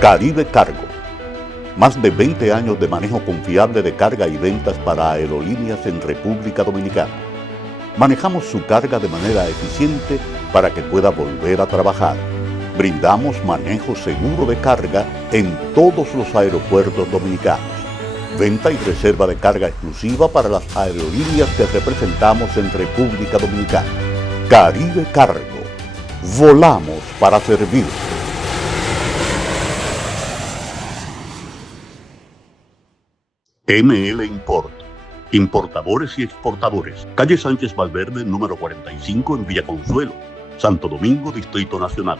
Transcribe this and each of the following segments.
Caribe Cargo. Más de 20 años de manejo confiable de carga y ventas para aerolíneas en República Dominicana. Manejamos su carga de manera eficiente para que pueda volver a trabajar. Brindamos manejo seguro de carga en todos los aeropuertos dominicanos. Venta y reserva de carga exclusiva para las aerolíneas que representamos en República Dominicana. Caribe Cargo. Volamos para servir. ML Import. Importadores y exportadores. Calle Sánchez Valverde, número 45 en Villa Consuelo, Santo Domingo, Distrito Nacional.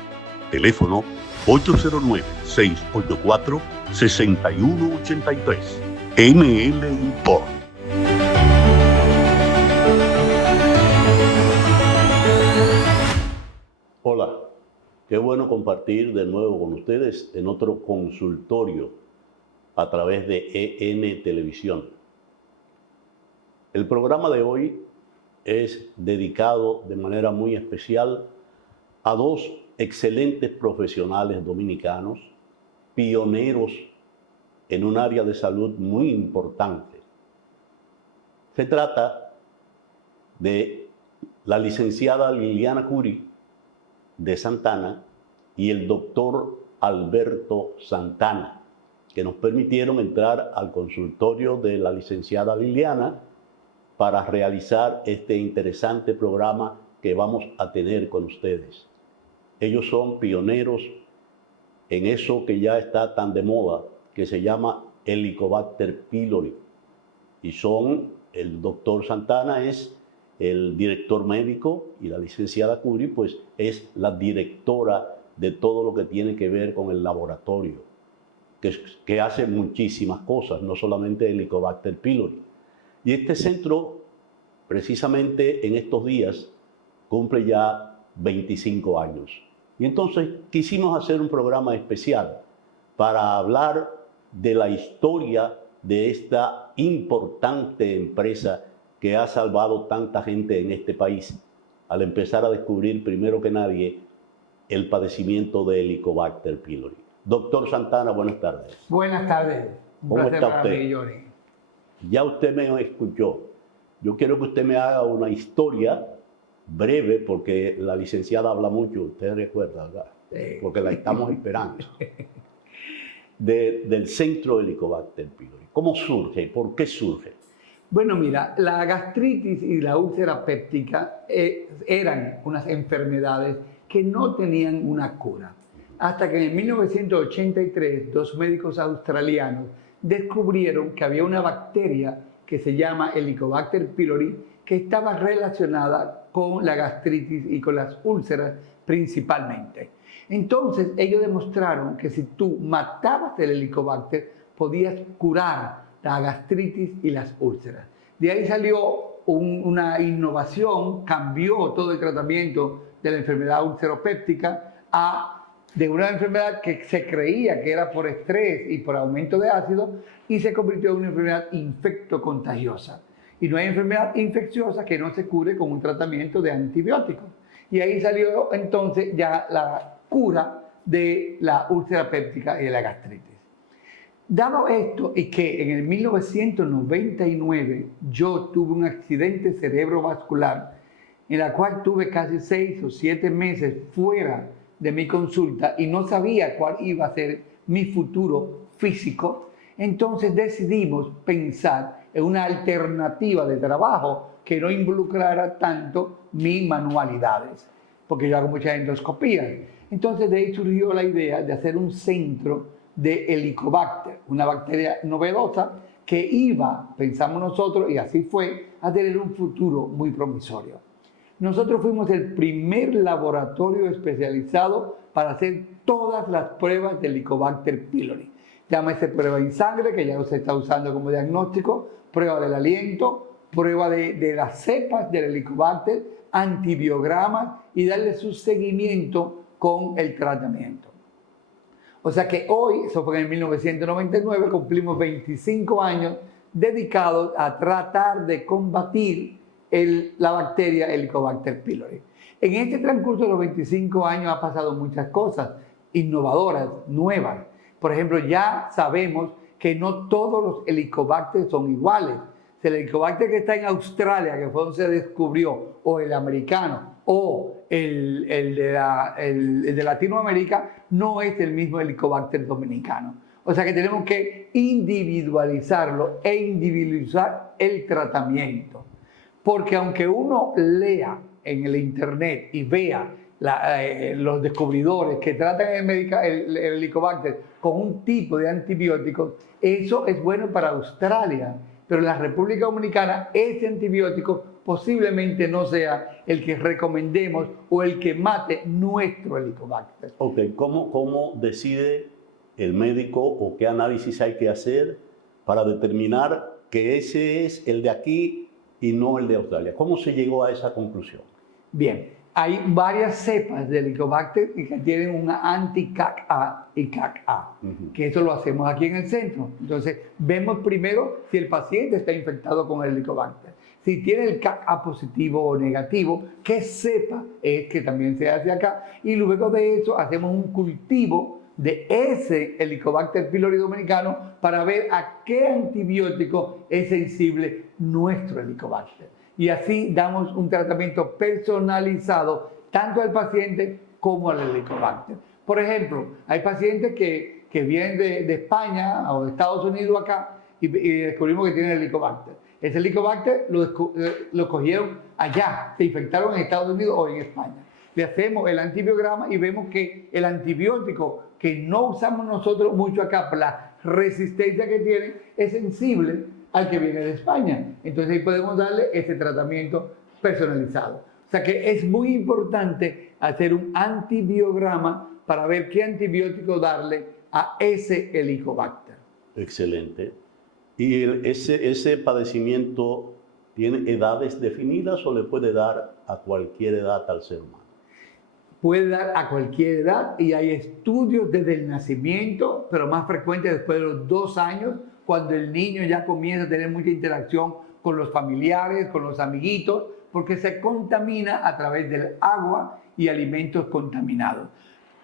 Teléfono 809-684-6183. ML Import. Hola, qué bueno compartir de nuevo con ustedes en otro consultorio a través de EN Televisión. El programa de hoy es dedicado de manera muy especial a dos excelentes profesionales dominicanos, pioneros en un área de salud muy importante. Se trata de la licenciada Liliana Curi de Santana y el doctor Alberto Santana, que nos permitieron entrar al consultorio de la licenciada Liliana para realizar este interesante programa que vamos a tener con ustedes. Ellos son pioneros en eso que ya está tan de moda, que se llama Helicobacter pylori. Y el doctor Santana es el director médico y la licenciada Curi pues es la directora de todo lo que tiene que ver con el laboratorio, que hace muchísimas cosas, no solamente Helicobacter pylori. Y este centro, precisamente en estos días, cumple ya 25 años. Y entonces quisimos hacer un programa especial para hablar de la historia de esta importante empresa que ha salvado tanta gente en este país, al empezar a descubrir primero que nadie el padecimiento de Helicobacter pylori. Doctor Santana, buenas tardes. Buenas tardes. ¿Cómo está usted? Ya usted me escuchó. Yo quiero que usted me haga una historia breve, porque la licenciada habla mucho, usted recuerda, ¿verdad? Sí. Porque la estamos esperando. Del centro Helicobacter pylori. ¿Cómo surge? ¿Por qué surge? Bueno, mira, la gastritis y la úlcera péptica eran unas enfermedades que no tenían una cura. Hasta que en 1983 dos médicos australianos descubrieron que había una bacteria que se llama Helicobacter pylori que estaba relacionada con la gastritis y con las úlceras principalmente. Entonces ellos demostraron que si tú matabas el Helicobacter podías curar la gastritis y las úlceras. De ahí salió una innovación, cambió todo el tratamiento de la enfermedad ulceropéptica de una enfermedad que se creía que era por estrés y por aumento de ácido, y se convirtió en una enfermedad infectocontagiosa. Y no hay enfermedad infecciosa que no se cure con un tratamiento de antibióticos. Y ahí salió entonces ya la cura de la úlcera péptica y de la gastritis. Dado esto y que en el 1999 yo tuve un accidente cerebrovascular en la cual tuve casi 6 o 7 meses fuera de mi consulta y no sabía cuál iba a ser mi futuro físico, entonces decidimos pensar en una alternativa de trabajo que no involucrara tanto mis manualidades, porque yo hago muchas endoscopías. Entonces de ahí surgió la idea de hacer un centro de Helicobacter, una bacteria novedosa que iba, pensamos nosotros, y así fue, a tener un futuro muy promisorio. Nosotros fuimos el primer laboratorio especializado para hacer todas las pruebas de Helicobacter pylori. Llámese prueba en sangre, que ya se está usando como diagnóstico, prueba del aliento, prueba de las cepas del Helicobacter, antibiogramas y darle su seguimiento con el tratamiento. O sea que hoy, eso fue en 1999, cumplimos 25 años dedicados a tratar de combatir la bacteria Helicobacter pylori. En este transcurso de los 25 años ha pasado muchas cosas innovadoras, nuevas, Por ejemplo, ya sabemos que no todos los Helicobacter son iguales. El Helicobacter que está en Australia, que fue donde se descubrió, o el americano, o el de Latinoamérica, no es el mismo Helicobacter dominicano. O sea que tenemos que individualizarlo e individualizar el tratamiento. Porque aunque uno lea en el internet y vea los descubridores que tratan el Helicobacter con un tipo de antibióticos, eso es bueno para Australia. Pero en la República Dominicana ese antibiótico posiblemente no sea el que recomendemos o el que mate nuestro Helicobacter. Ok, ¿cómo decide el médico o qué análisis hay que hacer para determinar que ese es el de aquí y no el de Australia? ¿Cómo se llegó a esa conclusión? Bien, hay varias cepas de Helicobacter que tienen una anti-CAC-A y CAC-A, que eso lo hacemos aquí en el centro. Entonces, vemos primero si el paciente está infectado con el Helicobacter. Si tiene el CAC-A positivo o negativo, qué cepa es que también se hace acá. Y luego de eso hacemos un cultivo de ese Helicobacter pylori dominicano para ver a qué antibiótico es sensible nuestro Helicobacter. Y así damos un tratamiento personalizado tanto al paciente como al Helicobacter. Por ejemplo, hay pacientes que vienen de España o de Estados Unidos acá y descubrimos que tienen Helicobacter. Ese Helicobacter lo cogieron allá, se infectaron en Estados Unidos o en España. Le hacemos el antibiograma y vemos que el antibiótico que no usamos nosotros mucho acá por la resistencia que tiene es sensible al que viene de España. Entonces ahí podemos darle ese tratamiento personalizado. O sea que es muy importante hacer un antibiograma para ver qué antibiótico darle a ese Helicobacter. Excelente. ¿Y ese padecimiento tiene edades definidas o le puede dar a cualquier edad al ser humano? Puede dar a cualquier edad y hay estudios desde el nacimiento, pero más frecuentes después de los 2 años, cuando el niño ya comienza a tener mucha interacción con los familiares, con los amiguitos, porque se contamina a través del agua y alimentos contaminados.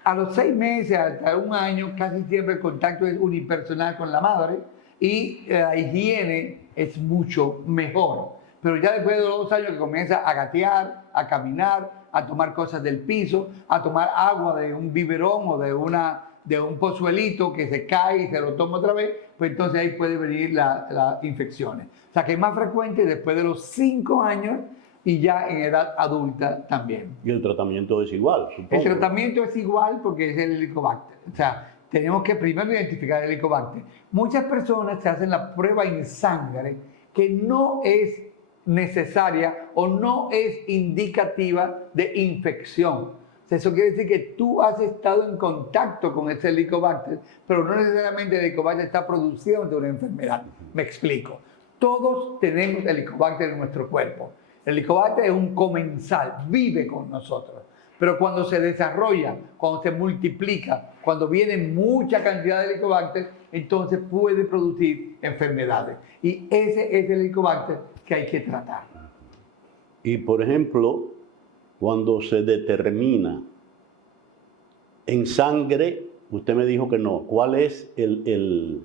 A los 6 meses, hasta 1 año, casi siempre el contacto es unipersonal con la madre y la higiene es mucho mejor. Pero ya después de los 2 años que comienza a gatear, a caminar, a tomar cosas del piso, a tomar agua de un biberón o de un pozuelito que se cae y se lo toma otra vez, pues entonces ahí puede venir las infecciones. O sea que es más frecuente después de los 5 años y ya en edad adulta también. Y el tratamiento es igual, supongo. El tratamiento es igual porque es el Helicobacter. O sea, tenemos que primero identificar el Helicobacter. Muchas personas se hacen la prueba en sangre que no es necesaria o no es indicativa de infección. Eso quiere decir que tú has estado en contacto con ese Helicobacter, pero no necesariamente el Helicobacter está produciendo una enfermedad. Me explico. Todos tenemos Helicobacter en nuestro cuerpo. El Helicobacter es un comensal, vive con nosotros. Pero cuando se desarrolla, cuando se multiplica, cuando viene mucha cantidad de Helicobacter, entonces puede producir enfermedades. Y ese es el Helicobacter que hay que tratar. Y por ejemplo, cuando se determina en sangre, usted me dijo que no. ¿Cuál es el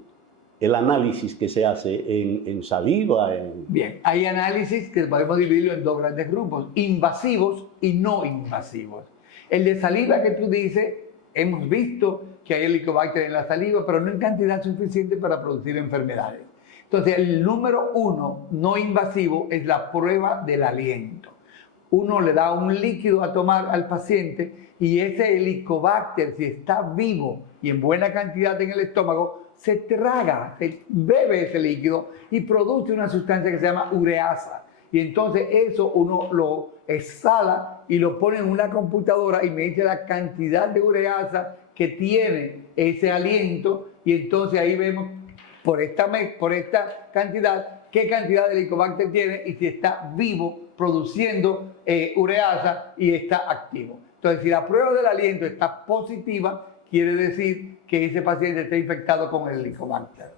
análisis que se hace en saliva? Bien, hay análisis que podemos dividirlo en 2 grandes grupos, invasivos y no invasivos. El de saliva que tú dices, hemos visto que hay Helicobacter en la saliva, pero no en cantidad suficiente para producir enfermedades. Entonces, el número 1 no invasivo es la prueba del aliento. Uno le da un líquido a tomar al paciente y ese Helicobacter, si está vivo y en buena cantidad en el estómago, se traga, se bebe ese líquido y produce una sustancia que se llama ureasa. Y entonces eso uno lo exhala y lo pone en una computadora y me dice la cantidad de ureasa que tiene ese aliento y entonces ahí vemos por esta cantidad qué cantidad de Helicobacter tiene y si está vivo produciendo ureasa y está activo. Entonces, si la prueba del aliento está positiva, quiere decir que ese paciente está infectado con el Helicobacter.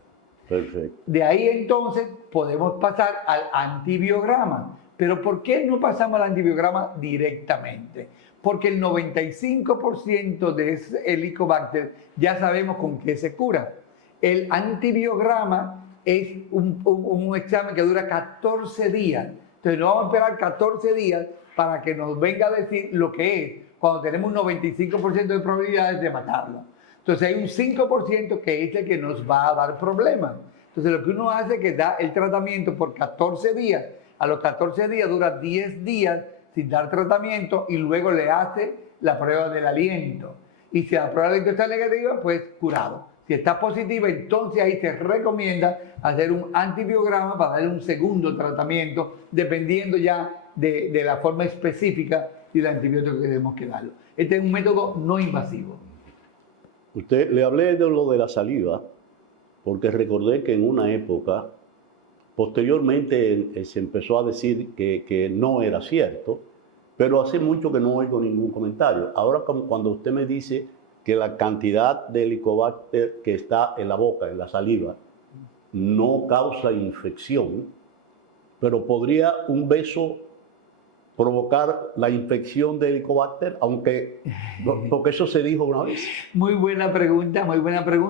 Perfecto. De ahí entonces podemos pasar al antibiograma. Pero ¿por qué no pasamos al antibiograma directamente? porque el 95% de ese Helicobacter ya sabemos con qué se cura. El antibiograma es un examen que dura 14 días. Entonces no vamos a esperar 14 días para que nos venga a decir lo que es, cuando tenemos un 95% de probabilidades de matarlo. Entonces hay un 5% que es el que nos va a dar problemas. Entonces lo que uno hace es que da el tratamiento por 14 días. A los 14 días dura 10 días sin dar tratamiento y luego le hace la prueba del aliento. Y si la prueba del aliento está negativa, pues curado. Si está positiva, entonces ahí se recomienda hacer un antibiograma para darle un segundo tratamiento, dependiendo ya de la forma específica y del antibiótico que tenemos que darlo. Este es un método no invasivo. Usted le hablé de lo de la saliva, porque recordé que en una época, posteriormente se empezó a decir que no era cierto, pero hace mucho que no oigo ningún comentario. Ahora, cuando usted me dice que la cantidad de Helicobacter que está en la boca, en la saliva, no causa infección, pero podría un beso provocar la infección de Helicobacter, porque eso se dijo una vez. Muy buena pregunta,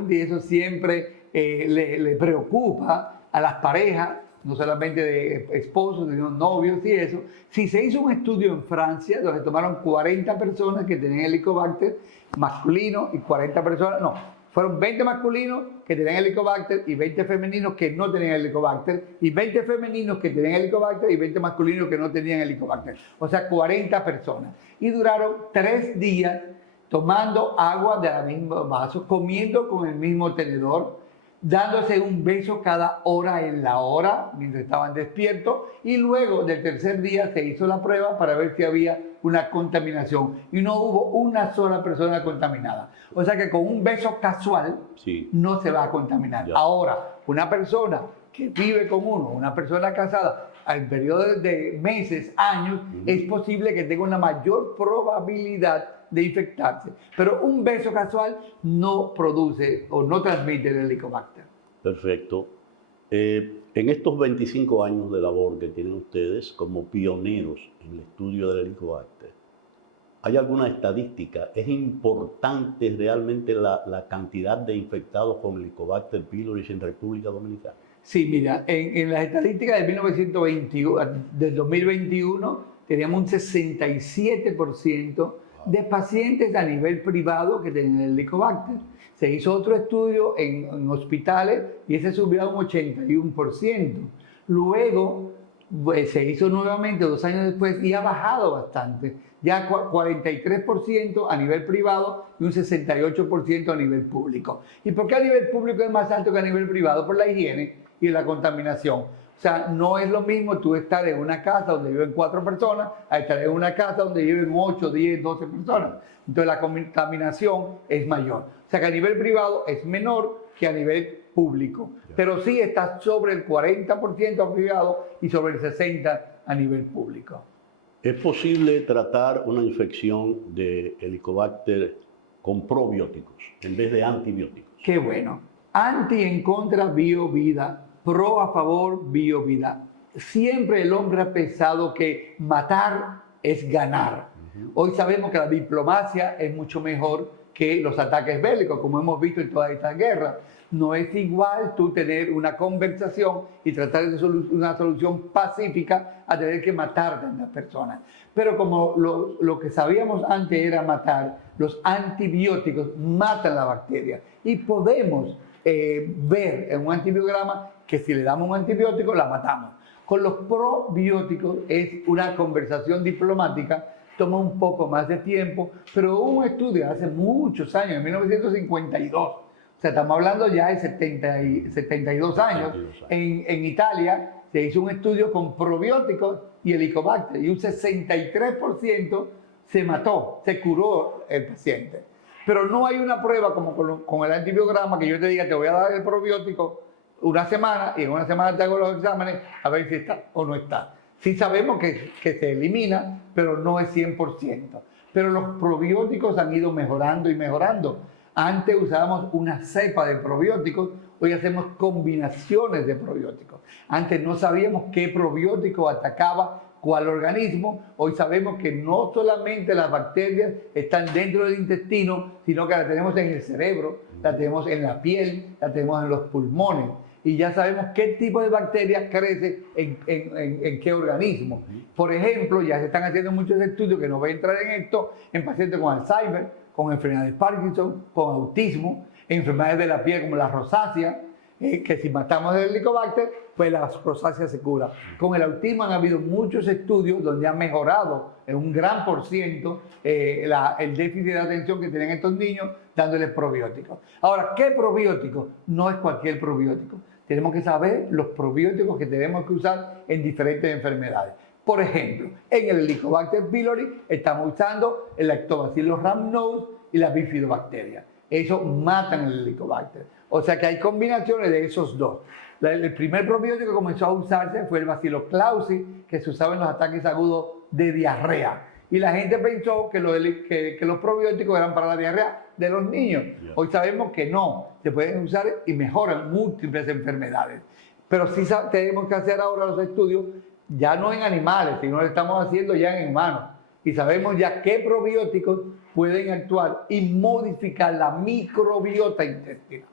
y eso siempre le preocupa a las parejas, no solamente de esposos, sino novios y eso. Si se hizo un estudio en Francia, donde tomaron 40 personas que tenían Helicobacter masculino y 40 personas, no, fueron 20 masculinos que tenían Helicobacter y 20 femeninos que no tenían Helicobacter, y 20 femeninos que tenían Helicobacter y 20 masculinos que no tenían Helicobacter. O sea, 40 personas. Y duraron 3 días tomando agua de la misma vaso, comiendo con el mismo tenedor, dándose un beso cada hora en la hora mientras estaban despiertos, y luego del tercer día se hizo la prueba para ver si había una contaminación y no hubo una sola persona contaminada. O sea que con un beso casual sí, no se va a contaminar. Ya. Ahora, una persona que vive con uno, una persona casada, al periodo de meses, años, es posible que tenga una mayor probabilidad de infectarse. Pero un beso casual no produce o no transmite el Helicobacter. Perfecto. En estos 25 años de labor que tienen ustedes como pioneros en el estudio del Helicobacter, ¿hay alguna estadística? ¿Es importante realmente la cantidad de infectados con Helicobacter pylori en República Dominicana? Sí, mira, en las estadísticas de 1921, del 2021 teníamos un 67% de pacientes a nivel privado que tenían el Helicobacter. Se hizo otro estudio en hospitales y ese subió a un 81%. Luego se hizo nuevamente 2 años después y ha bajado bastante. Ya 43% a nivel privado y un 68% a nivel público. ¿Y por qué a nivel público es más alto que a nivel privado? Por la higiene y la contaminación. O sea, no es lo mismo tú estar en una casa donde viven 4 personas a estar en una casa donde viven 8, 10, 12 personas. Entonces la contaminación es mayor. O sea que a nivel privado es menor que a nivel público. Pero sí está sobre el 40% privado y sobre el 60% a nivel público. ¿Es posible tratar una infección de Helicobacter con probióticos en vez de antibióticos? Qué bueno. Anti en contra, bio vida. Pro a favor, bio vida. Siempre el hombre ha pensado que matar es ganar. Hoy sabemos que la diplomacia es mucho mejor que los ataques bélicos, como hemos visto en todas estas guerras. No es igual tú tener una conversación y tratar de una solución pacífica a tener que matar a tantas personas. Pero como lo que sabíamos antes era matar, los antibióticos matan la bacteria. Y podemos ver en un antibiograma que si le damos un antibiótico la matamos. Con los probióticos es una conversación diplomática, toma un poco más de tiempo, pero hubo un estudio hace muchos años, en 1952, o sea, estamos hablando ya de 72 años, en Italia se hizo un estudio con probióticos y Helicobacter y un 63% se mató, se curó el paciente. Pero no hay una prueba como con el antibiograma que yo te diga, te voy a dar el probiótico una semana y en una semana te hago los exámenes a ver si está o no está. Sí sabemos que se elimina, pero no es 100%. Pero los probióticos han ido mejorando y mejorando. Antes usábamos una cepa de probióticos, hoy hacemos combinaciones de probióticos. Antes no sabíamos qué probiótico atacaba cuál organismo. Hoy sabemos que no solamente las bacterias están dentro del intestino, sino que las tenemos en el cerebro, las tenemos en la piel, las tenemos en los pulmones. Y ya sabemos qué tipo de bacterias crece en qué organismo. Por ejemplo, ya se están haciendo muchos estudios, que no voy a entrar en esto, en pacientes con Alzheimer, con enfermedades de Parkinson, con autismo, enfermedades de la piel como la rosácea, que si matamos el Helicobacter, pues la rosácea se cura. Con el autismo han habido muchos estudios donde han mejorado en un gran por ciento el déficit de atención que tienen estos niños dándoles probióticos. Ahora, ¿qué probiótico? No es cualquier probiótico. Tenemos que saber los probióticos que tenemos que usar en diferentes enfermedades. Por ejemplo, en el Helicobacter pylori estamos usando el Lactobacillus rhamnosus y la bifidobacteria. Eso matan el Helicobacter. O sea que hay combinaciones de esos dos. El primer probiótico que comenzó a usarse fue el Bacillus clausi, que se usaba en los ataques agudos de diarrea. Y la gente pensó que los probióticos eran para la diarrea de los niños. Hoy sabemos que no, se pueden usar y mejoran múltiples enfermedades. Pero sí tenemos que hacer ahora los estudios, ya no en animales, sino lo estamos haciendo ya en humanos. Y sabemos ya qué probióticos pueden actuar y modificar la microbiota intestinal.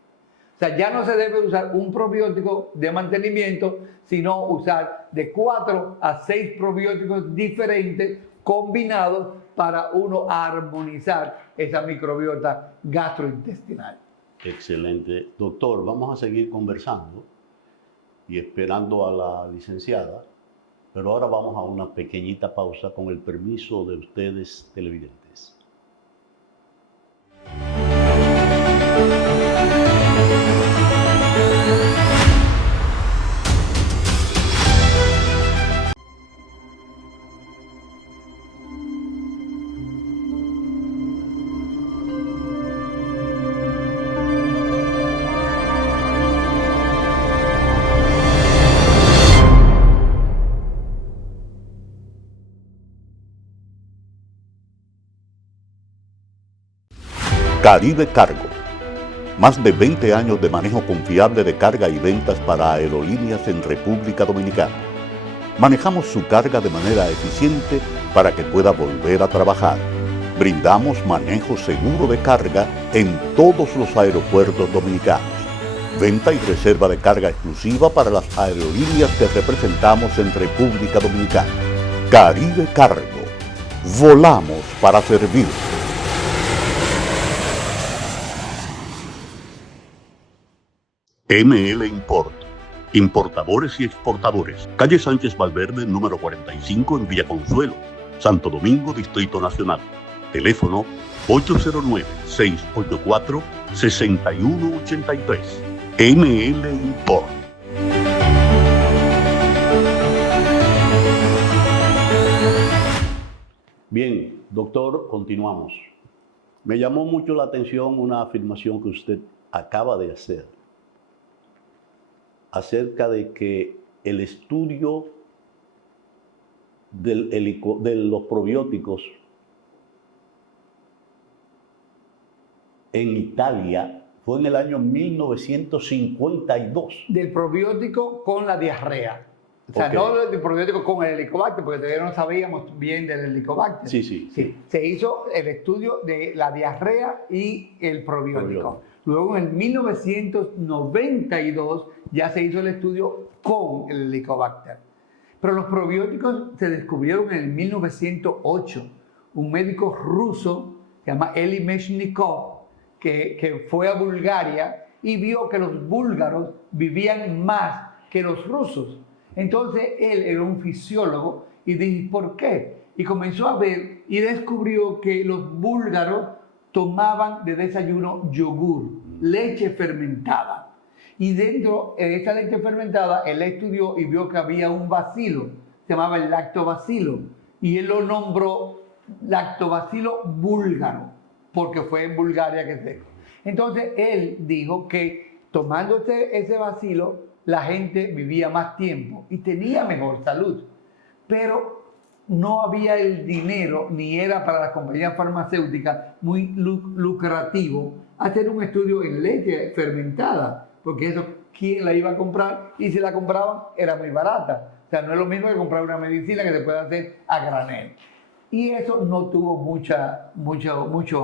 O sea, ya no se debe usar un probiótico de mantenimiento, sino usar de 4 a 6 probióticos diferentes combinados para uno armonizar esa microbiota gastrointestinal. Excelente. Doctor, vamos a seguir conversando y esperando a la licenciada, pero ahora vamos a una pequeñita pausa con el permiso de ustedes televidentes. Caribe Cargo. Más de 20 años de manejo confiable de carga y ventas para aerolíneas en República Dominicana. Manejamos su carga de manera eficiente para que pueda volver a trabajar. Brindamos manejo seguro de carga en todos los aeropuertos dominicanos. Venta y reserva de carga exclusiva para las aerolíneas que representamos en República Dominicana. Caribe Cargo. Volamos para servir. ML Import, importadores y exportadores. Calle Sánchez Valverde, número 45 en Villa Consuelo, Santo Domingo, Distrito Nacional. Teléfono 809-684-6183. ML Import. Bien, doctor, continuamos. Me llamó mucho la atención una afirmación que usted acaba de hacer acerca de que el estudio de los probióticos en Italia fue en el año 1952. Del probiótico con la diarrea. O sea, Okay. no del probiótico con el Helicobacter, porque todavía no sabíamos bien del Helicobacter. Sí. Se hizo el estudio de la diarrea y el probiótico. Luego, en 1992, ya se hizo el estudio con el Helicobacter. Pero los probióticos se descubrieron en el 1908. Un médico ruso, se llama Eli Meshnikov, que fue a Bulgaria y vio que los búlgaros vivían más que los rusos. Entonces, él era un fisiólogo y dijo, ¿por qué? Y comenzó a ver y descubrió que los búlgaros tomaban de desayuno yogur, leche fermentada. Y dentro de esa leche fermentada, él estudió y vio que había un bacilo, se llamaba el lactobacilo, y él lo nombró lactobacilo búlgaro, porque fue en Bulgaria que se... Entonces, él dijo que tomando ese bacilo, la gente vivía más tiempo y tenía mejor salud. Pero no había el dinero, ni era para las compañías farmacéuticas muy lucrativo hacer un estudio en leche fermentada, porque eso quién la iba a comprar y si la compraban era muy barata. O sea, no es lo mismo que comprar una medicina que se puede hacer a granel. Y eso no tuvo mucho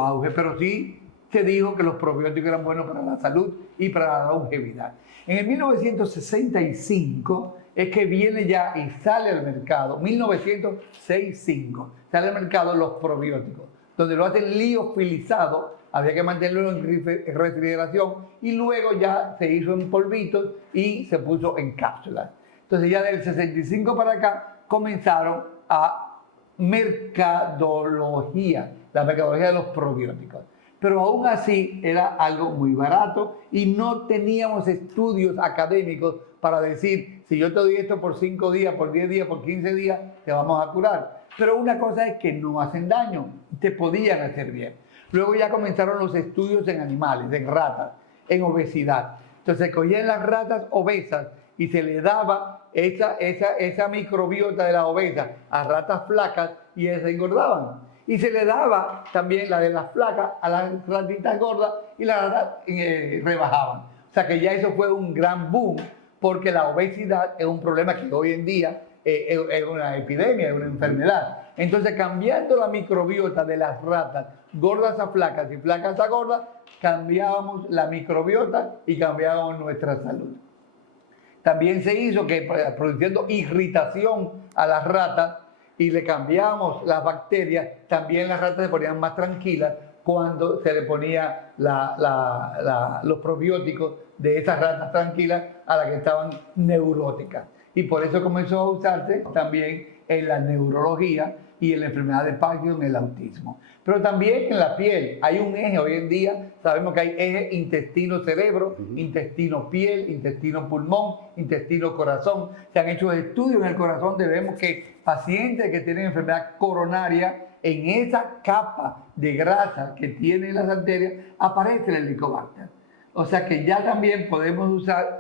auge, pero sí se dijo que los probióticos eran buenos para la salud y para la longevidad. En el 1965 es que viene ya y sale al mercado, 1965, sale al mercado los probióticos, donde lo hacen liofilizado, había que mantenerlo en refrigeración y luego ya se hizo en polvitos y se puso en cápsulas. Entonces ya del 65 para acá comenzaron a mercadología, la mercadología de los probióticos. Pero aún así era algo muy barato y no teníamos estudios académicos para decir, si yo te doy esto por 5 días, por 10 días, por 15 días, te vamos a curar. Pero una cosa es que no hacen daño, te podían hacer bien. Luego ya comenzaron los estudios en animales, en ratas, en obesidad. Entonces cogían las ratas obesas y se le daba esa microbiota de la obesa a ratas flacas y ellas se engordaban. Y se le daba también la de las flacas a las ratitas gordas y las ratas rebajaban. O sea que ya eso fue un gran boom porque la obesidad es un problema que hoy en día es una epidemia, es una enfermedad. Entonces cambiando la microbiota de las ratas gordas a flacas y flacas a gordas, cambiábamos la microbiota y cambiábamos nuestra salud. También se hizo que produciendo irritación a las ratas y le cambiamos las bacterias, también las ratas se ponían más tranquilas cuando se le ponía los probióticos de esas ratas tranquilas a las que estaban neuróticas. Y por eso comenzó a usarse también en la neurología y en la enfermedad de Parkinson, en el autismo. Pero también en la piel hay un eje, hoy en día sabemos que hay eje intestino-cerebro, intestino-piel, intestino-pulmón, intestino-corazón. Se han hecho estudios en el corazón, vemos que pacientes que tienen enfermedad coronaria, en esa capa de grasa que tienen las arterias, aparece el Helicobacter. O sea que ya también podemos usar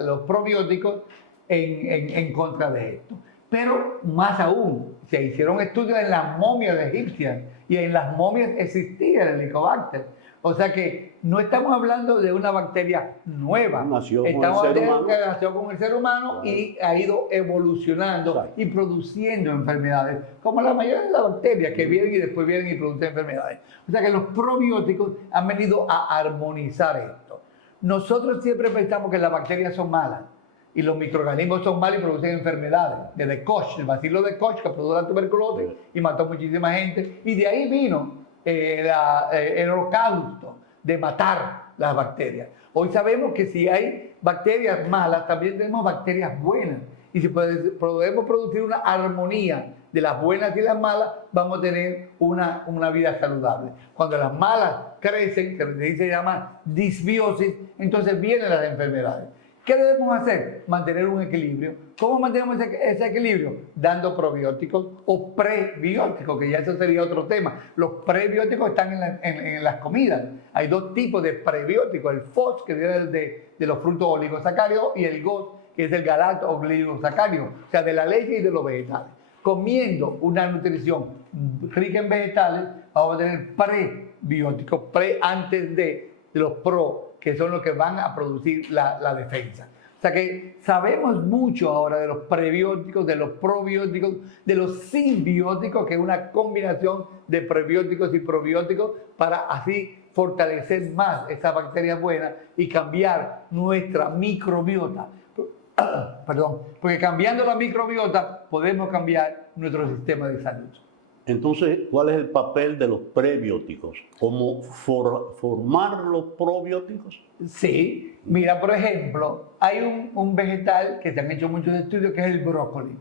los probióticos en contra de esto. Pero más aún, se hicieron estudios en las momias egipcias y en las momias existía el Helicobacter. O sea que no estamos hablando de una bacteria nueva. Estamos hablando que nació con el ser humano y ha ido evolucionando y produciendo enfermedades, como la mayoría de las bacterias que vienen y después vienen y producen enfermedades. O sea que los probióticos han venido a armonizar esto. Nosotros siempre pensamos que las bacterias son malas y los microorganismos son malos y producen enfermedades. Desde Koch, el bacilo de Koch que produjo la tuberculosis y mató a muchísima gente. Y de ahí vino el holocausto de matar las bacterias. Hoy sabemos que si hay bacterias malas, también tenemos bacterias buenas. Y si podemos producir una armonía de las buenas y las malas, vamos a tener una vida saludable. Cuando las malas crecen, que se llama disbiosis, entonces vienen las enfermedades. ¿Qué debemos hacer? Mantener un equilibrio. ¿Cómo mantenemos ese equilibrio? Dando probióticos o prebióticos, que ya eso sería otro tema. Los prebióticos están en las comidas. Hay dos tipos de prebióticos, el FOS, que viene de los frutos oligosacáridos, y el GOS, que es el galato oligosacárido, o sea, de la leche y de los vegetales. Comiendo una nutrición rica en vegetales, vamos a tener prebióticos, antes de los pro, que son los que van a producir la defensa. O sea que sabemos mucho ahora de los prebióticos, de los probióticos, de los simbióticos, que es una combinación de prebióticos y probióticos para así fortalecer más esas bacterias buenas y cambiar nuestra microbiota. Perdón, porque cambiando la microbiota podemos cambiar nuestro sistema de salud. Entonces, ¿cuál es el papel de los prebióticos? ¿Cómo formar los probióticos? Sí, mira, por ejemplo, hay un vegetal que se han hecho muchos estudios que es el brócoli.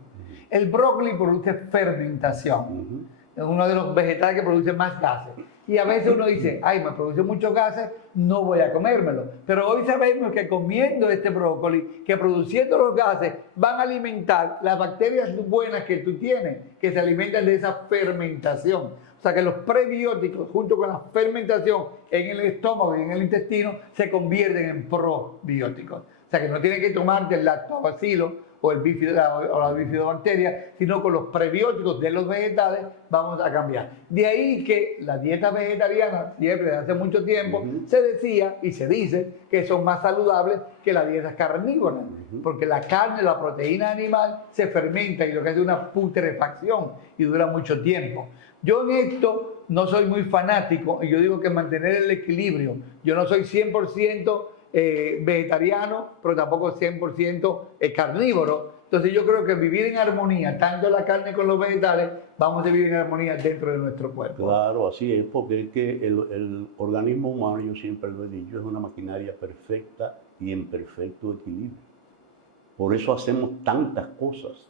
El brócoli produce fermentación. Es uno de los vegetales que produce más gases. Y a veces uno dice, ay, me produce muchos gases, no voy a comérmelo. Pero hoy sabemos que comiendo este brócoli, que produciendo los gases, van a alimentar las bacterias buenas que tú tienes, que se alimentan de esa fermentación. O sea que los prebióticos, junto con la fermentación en el estómago y en el intestino, se convierten en probióticos. O sea que no tienes que tomarte el lactobacilo o la bifidobacteria, sino con los prebióticos de los vegetales vamos a cambiar. De ahí que la dieta vegetariana, siempre desde hace mucho tiempo, se decía y se dice que son más saludables que las dietas carnívoras, porque la carne, la proteína animal se fermenta y lo que hace es una putrefacción y dura mucho tiempo. Yo en esto no soy muy fanático y yo digo que mantener el equilibrio. Yo no soy 100% vegetariano, pero tampoco 100% carnívoro. Entonces yo creo que vivir en armonía, tanto la carne con los vegetales, vamos a vivir en armonía dentro de nuestro cuerpo. Claro, así es, porque es que el organismo humano, yo siempre lo he dicho, es una maquinaria perfecta y en perfecto equilibrio. Por eso hacemos tantas cosas.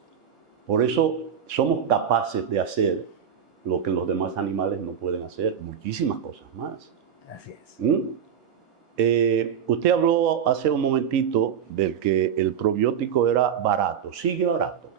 Por eso somos capaces de hacer lo que los demás animales no pueden hacer, muchísimas cosas más. Así es. Usted habló hace un momentito de que el probiótico era barato. ¿Sigue barato?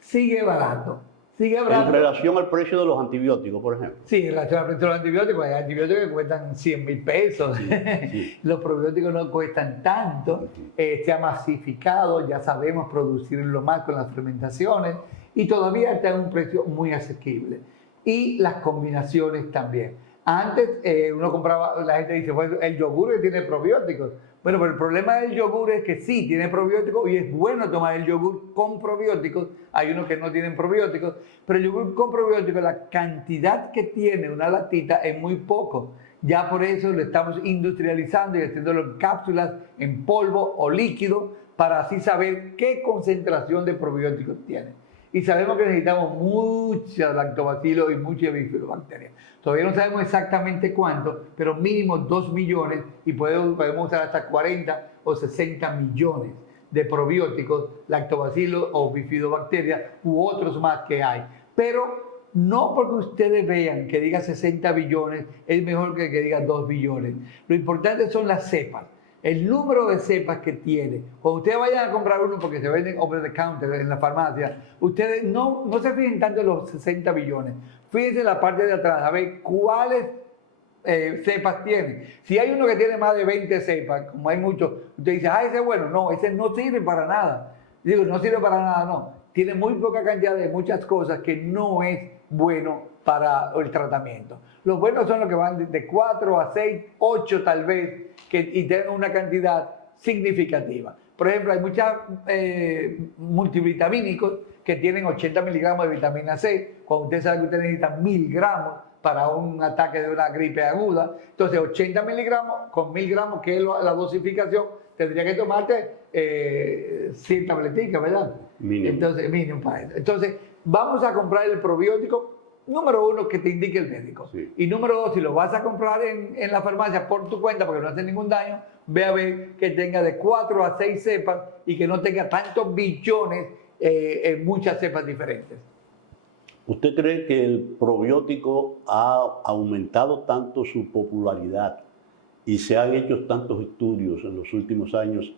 Sigue barato. Sigue barato. En relación al precio de los antibióticos, por ejemplo. Sí, en relación al precio de los antibióticos, hay antibióticos que cuestan 100.000 pesos. Sí, sí. Los probióticos no cuestan tanto. Se ha masificado, ya sabemos producirlo más con las fermentaciones y todavía está en un precio muy asequible. Y las combinaciones también. Antes uno compraba, la gente dice, bueno, el yogur tiene probióticos. Bueno, pero el problema del yogur es que sí tiene probióticos y es bueno tomar el yogur con probióticos. Hay unos que no tienen probióticos, pero el yogur con probióticos, la cantidad que tiene una latita es muy poco. Ya por eso lo estamos industrializando y haciéndolo en cápsulas, en polvo o líquido, para así saber qué concentración de probióticos tiene. Y sabemos que necesitamos mucha lactobacilo y mucha bifidobacteria. Todavía no sabemos exactamente cuánto, pero mínimo 2 millones y podemos usar hasta 40 o 60 millones de probióticos, lactobacilo o bifidobacteria u otros más que hay. Pero no porque ustedes vean que diga 60 billones es mejor que diga 2 billones. Lo importante son las cepas. El número de cepas que tiene. Cuando ustedes vayan a comprar uno porque se venden over the counter en la farmacia, ustedes no se fijen tanto en los 60 billones. Fíjense en la parte de atrás a ver cuáles cepas tiene. Si hay uno que tiene más de 20 cepas, como hay muchos, usted dice, ese es bueno. No, ese no sirve para nada. Digo, no sirve para nada, no. Tiene muy poca cantidad de muchas cosas que no es bueno para el tratamiento. Los buenos son los que van de 4 a 6, 8 tal vez, y tienen una cantidad significativa. Por ejemplo, hay muchos multivitamínicos que tienen 80 miligramos de vitamina C, cuando usted sabe que usted necesita 1000 gramos para un ataque de una gripe aguda. Entonces, 80 miligramos con 1000 gramos, que es la dosificación, tendría que tomarte 100 tableticas, ¿verdad? Mínimo. Entonces, mínimo para eso. Entonces, vamos a comprar el probiótico. Número 1, que te indique el médico. Sí. Y número 2, si lo vas a comprar en la farmacia por tu cuenta, porque no hace ningún daño, ve a ver que tenga de 4 a 6 cepas y que no tenga tantos billones en muchas cepas diferentes. ¿Usted cree que el probiótico ha aumentado tanto su popularidad y se han hecho tantos estudios en los últimos años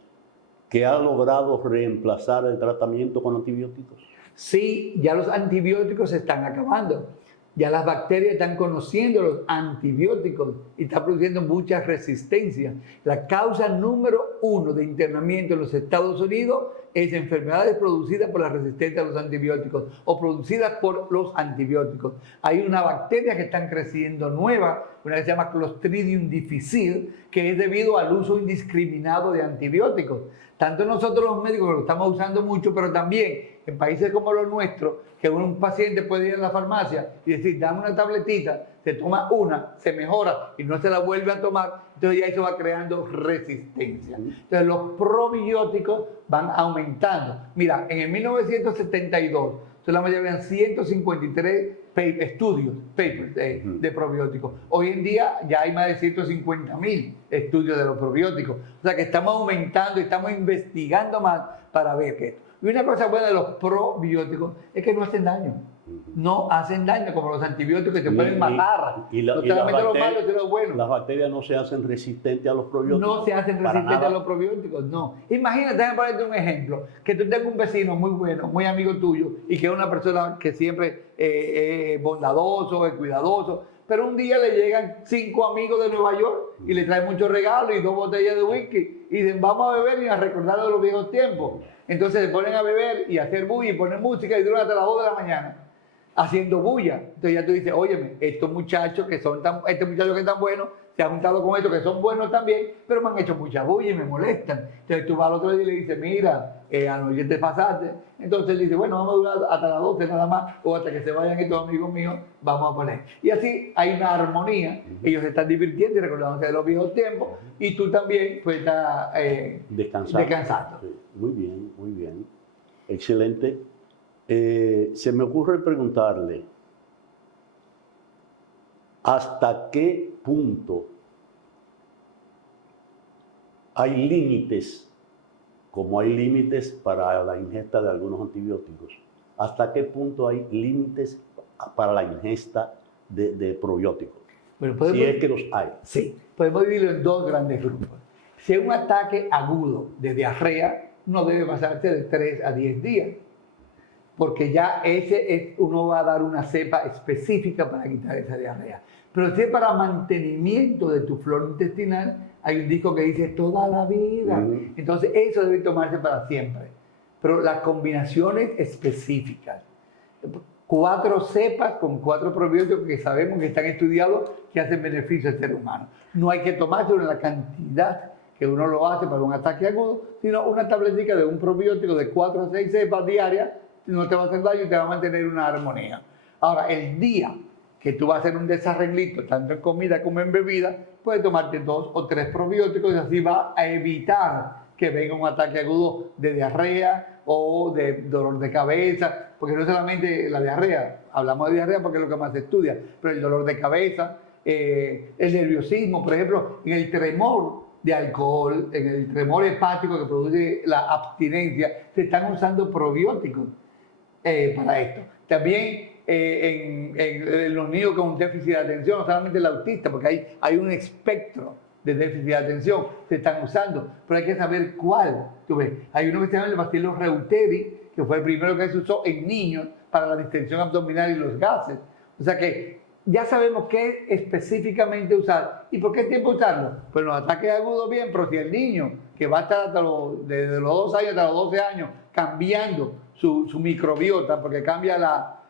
que ha logrado reemplazar el tratamiento con antibióticos? Sí, ya los antibióticos se están acabando. Ya las bacterias están conociendo los antibióticos y están produciendo mucha resistencia. La causa número 1 de internamiento en los Estados Unidos es enfermedades producidas por la resistencia a los antibióticos o producidas por los antibióticos. Hay una bacteria que están creciendo nueva, una que se llama Clostridium difficile, que es debido al uso indiscriminado de antibióticos. Tanto nosotros los médicos lo estamos usando mucho, pero también en países como los nuestros, que un paciente puede ir a la farmacia y decir, dame una tabletita, se toma una, se mejora y no se la vuelve a tomar, entonces ya eso va creando resistencia. Entonces los probióticos van aumentando. Mira, en el 1972 solamente habían 153 estudios, papers de probióticos. Hoy en día ya hay más de 150.000 estudios de los probióticos. O sea que estamos aumentando y estamos investigando más para ver que esto. Y una cosa buena de los probióticos es que no hacen daño. No hacen daño como los antibióticos que te pueden matar. No solamente los malos, sino los buenos. Las bacterias no se hacen resistentes a los probióticos. No se hacen resistentes a los probióticos, no. Imagínate, déjame ponerte un ejemplo. Que tú tengas un vecino muy bueno, muy amigo tuyo, y que es una persona que siempre es bondadoso, es cuidadoso, pero un día le llegan 5 amigos de Nueva York y le traen muchos regalos y 2 botellas de whisky y dicen, vamos a beber y a recordar los viejos tiempos. Entonces se ponen a beber y a hacer bulla y ponen música y duran hasta las 2 de la mañana haciendo bulla. Entonces ya tú dices, óyeme, estos muchachos que son tan buenos, se han juntado con estos que son buenos también, pero me han hecho mucha bulla y me molestan. Entonces tú vas al otro día y le dices, mira, anoche te pasaste. Entonces él dice, bueno, vamos a durar hasta las 12 nada más, o hasta que se vayan estos amigos míos, vamos a poner. Y así hay una armonía, ellos se están divirtiendo y recordándose de los viejos tiempos, y tú también pues estás descansando. Sí, muy bien, muy bien. Excelente. Se me ocurre preguntarle, ¿hasta qué punto hay límites, como hay límites para la ingesta de algunos antibióticos? ¿Hasta qué punto hay límites para la ingesta de probióticos? Bueno, si es que los hay. Sí, podemos dividirlo en 2 grandes grupos. Si es un ataque agudo de diarrea, no debe pasarse de 3 a 10 días. Porque ya uno va a dar una cepa específica para quitar esa diarrea. Pero si es para mantenimiento de tu flora intestinal, hay un disco que dice toda la vida. Entonces eso debe tomarse para siempre. Pero las combinaciones específicas, 4 cepas con 4 probióticos que sabemos que están estudiados que hacen beneficio al ser humano. No hay que tomárselo en la cantidad que uno lo hace para un ataque agudo, sino una tabletica de un probiótico de 4 a 6 cepas diarias, no te va a hacer daño y te va a mantener una armonía. Ahora, el día que tú vas a hacer un desarreglito, tanto en comida como en bebida, puedes tomarte 2 o 3 probióticos y así va a evitar que venga un ataque agudo de diarrea o de dolor de cabeza, porque no solamente la diarrea, hablamos de diarrea porque es lo que más se estudia, pero el dolor de cabeza, el nerviosismo, por ejemplo, en el tremor de alcohol, en el tremor hepático que produce la abstinencia, se están usando probióticos para esto. También en los niños con un déficit de atención, no solamente el autista, porque hay un espectro de déficit de atención, se están usando, pero hay que saber cuál. Tú ves, hay uno que se llama el Bacillus reuteri, que fue el primero que se usó en niños para la distensión abdominal y los gases. O sea que ya sabemos qué específicamente usar. ¿Y por qué tiempo usarlo? Pues los ataques agudos bien, pero si el niño, que va a estar desde los 2 años hasta los 12 años, cambiando su microbiota, porque cambia la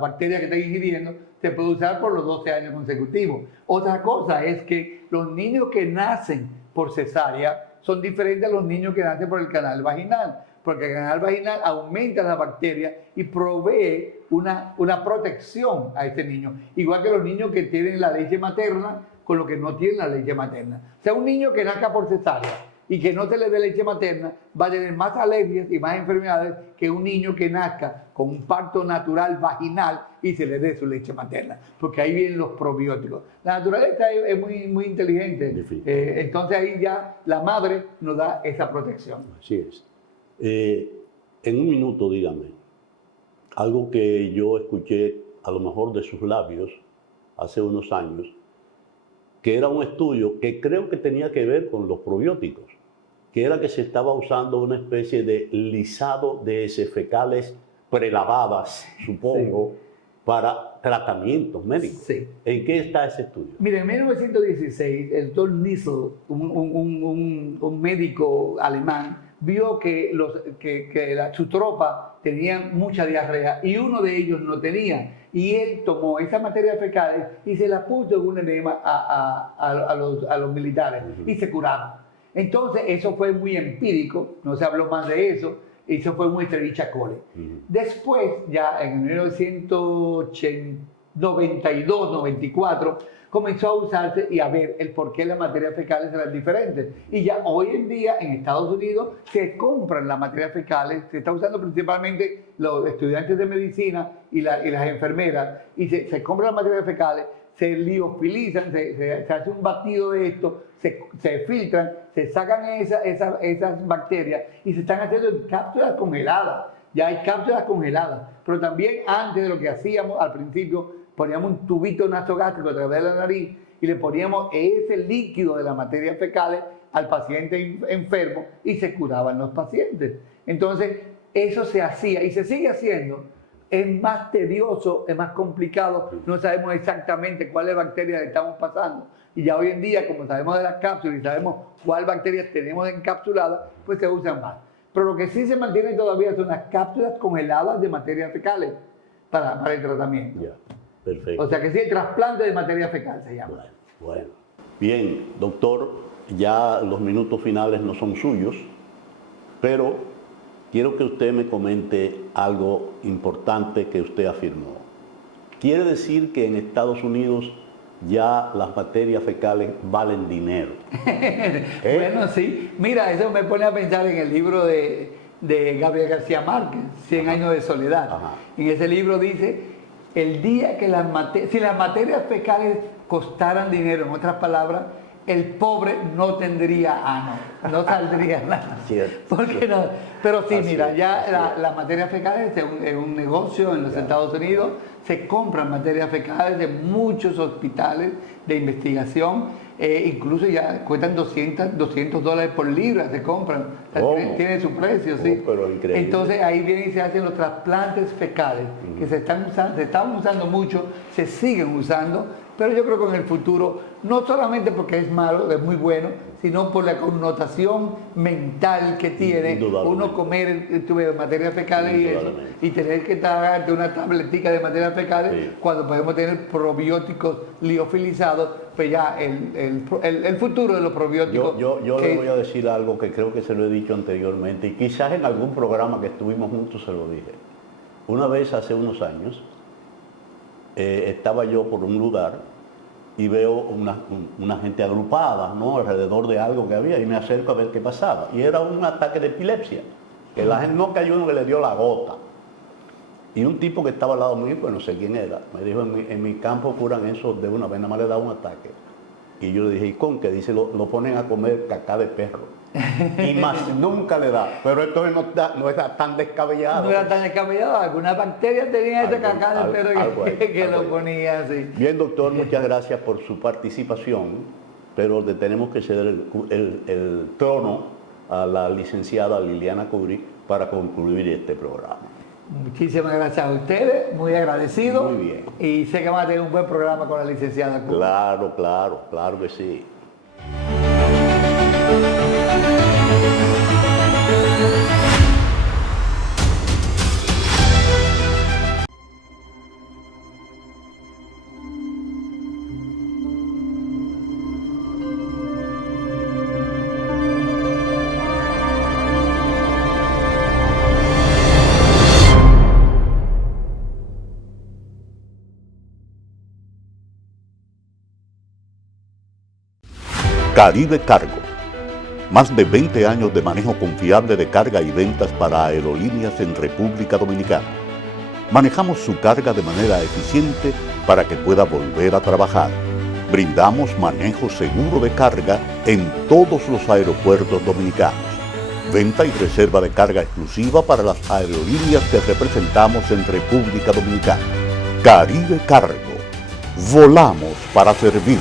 bacteria que está ingiriendo, se puede usar por los 12 años consecutivos. Otra cosa es que los niños que nacen por cesárea son diferentes a los niños que nacen por el canal vaginal, porque el canal vaginal aumenta la bacteria y provee una protección a este niño, igual que los niños que tienen la leche materna con los que no tienen la leche materna. O sea, un niño que nazca por cesárea y que no se le dé leche materna va a tener más alergias y más enfermedades que un niño que nazca con un parto natural vaginal y se le dé su leche materna, porque ahí vienen los probióticos. La naturaleza es muy, muy inteligente, entonces ahí ya la madre nos da esa protección. Así es. En un minuto, dígame, algo que yo escuché a lo mejor de sus labios hace unos años, que era un estudio que creo que tenía que ver con los probióticos, que era que se estaba usando una especie de lisado de heces fecales prelavadas, supongo, para tratamientos médicos. Sí. ¿En qué está ese estudio? Mire, en 1916, el Dr. Nissl, un médico alemán, vio que su tropa tenían mucha diarrea y uno de ellos no tenía. Y él tomó esa materia fecal y se la puso en un enema a los militares y se curaron. Entonces, eso fue muy empírico, no se habló más de eso, y eso fue muy Escherichia coli. Después, ya en 1992, 94, comenzó a usarse y a ver el por qué las materias fecales eran diferentes. Y ya hoy en día en Estados Unidos se compran las materias fecales, se está usando principalmente los estudiantes de medicina y las enfermeras, y se compran las materias fecales, se liofilizan, se hace un batido de esto, se filtran, se sacan esas bacterias y se están haciendo en cápsulas congeladas. Ya hay cápsulas congeladas, pero también antes de lo que hacíamos al principio, poníamos un tubito nasogástrico a través de la nariz y le poníamos ese líquido de las materias fecales al paciente enfermo y se curaban los pacientes. Entonces, eso se hacía y se sigue haciendo es más tedioso, es más complicado, no sabemos exactamente cuáles bacterias estamos pasando. Y ya hoy en día, como sabemos de las cápsulas y sabemos cuáles bacterias tenemos encapsuladas, pues se usan más. Pero lo que sí se mantiene todavía son las cápsulas congeladas de materias fecales para el tratamiento. Ya, perfecto. O sea que sí, el trasplante de materia fecal se llama. Bueno. Bien, doctor, ya los minutos finales no son suyos, pero quiero que usted me comente algo importante que usted afirmó. Quiere decir que en Estados Unidos ya las materias fecales valen dinero. Bueno, sí. Mira, eso me pone a pensar en el libro de Gabriel García Márquez, 100 años de soledad. Ajá. En ese libro dice, el día que si las materias fecales costaran dinero, en otras palabras, el pobre no tendría ano, no saldría nada. Cierto. ¿Por qué no? Pero sí, Así mira, es, ya la materia fecal es un negocio en los Estados Unidos, se compran materias fecales de muchos hospitales de investigación, incluso ya cuestan $200 por libra, se compran, tiene su precio, sí. Pero increíble. Entonces ahí vienen y se hacen los trasplantes fecales, que se estaban usando mucho, se siguen usando, pero yo creo que en el futuro, no solamente porque es malo, es muy bueno, sino por la connotación mental que tiene uno comer materias fecales y eso, y tener que tragarte una tabletica de materias fecales, cuando podemos tener probióticos liofilizados, pues ya el futuro de los probióticos. Yo le voy a decir algo que creo que se lo he dicho anteriormente, y quizás en algún programa que estuvimos juntos se lo dije. Una vez, hace unos años, estaba yo por un lugar y veo una gente agrupada, ¿no?, alrededor de algo que había, y me acerco a ver qué pasaba. Y era un ataque de epilepsia, que la gente no cayó, uno que le dio la gota. Y un tipo que estaba al lado mío, pues no sé quién era, me dijo, en mi campo curan eso de una vez, nada más le da un ataque. Y yo le dije, ¿y con qué? Dice, lo ponen a comer cacá de perro. Y más nunca le da. Pero esto no está tan descabellado. No era tan descabellado. Algunas bacterias tenían ese cacá de perro que lo ponía así. Bien, doctor, muchas gracias por su participación, pero le tenemos que ceder el trono a la licenciada Liliana Cubrí para concluir este programa. Muchísimas gracias a ustedes, muy agradecido. Muy bien. Y sé que van a tener un buen programa con la licenciada Cubrí. Claro que sí. Caribe Cargo. Más de 20 años de manejo confiable de carga y ventas para aerolíneas en República Dominicana. Manejamos su carga de manera eficiente para que pueda volver a trabajar. Brindamos manejo seguro de carga en todos los aeropuertos dominicanos. Venta y reserva de carga exclusiva para las aerolíneas que representamos en República Dominicana. Caribe Cargo. Volamos para servir.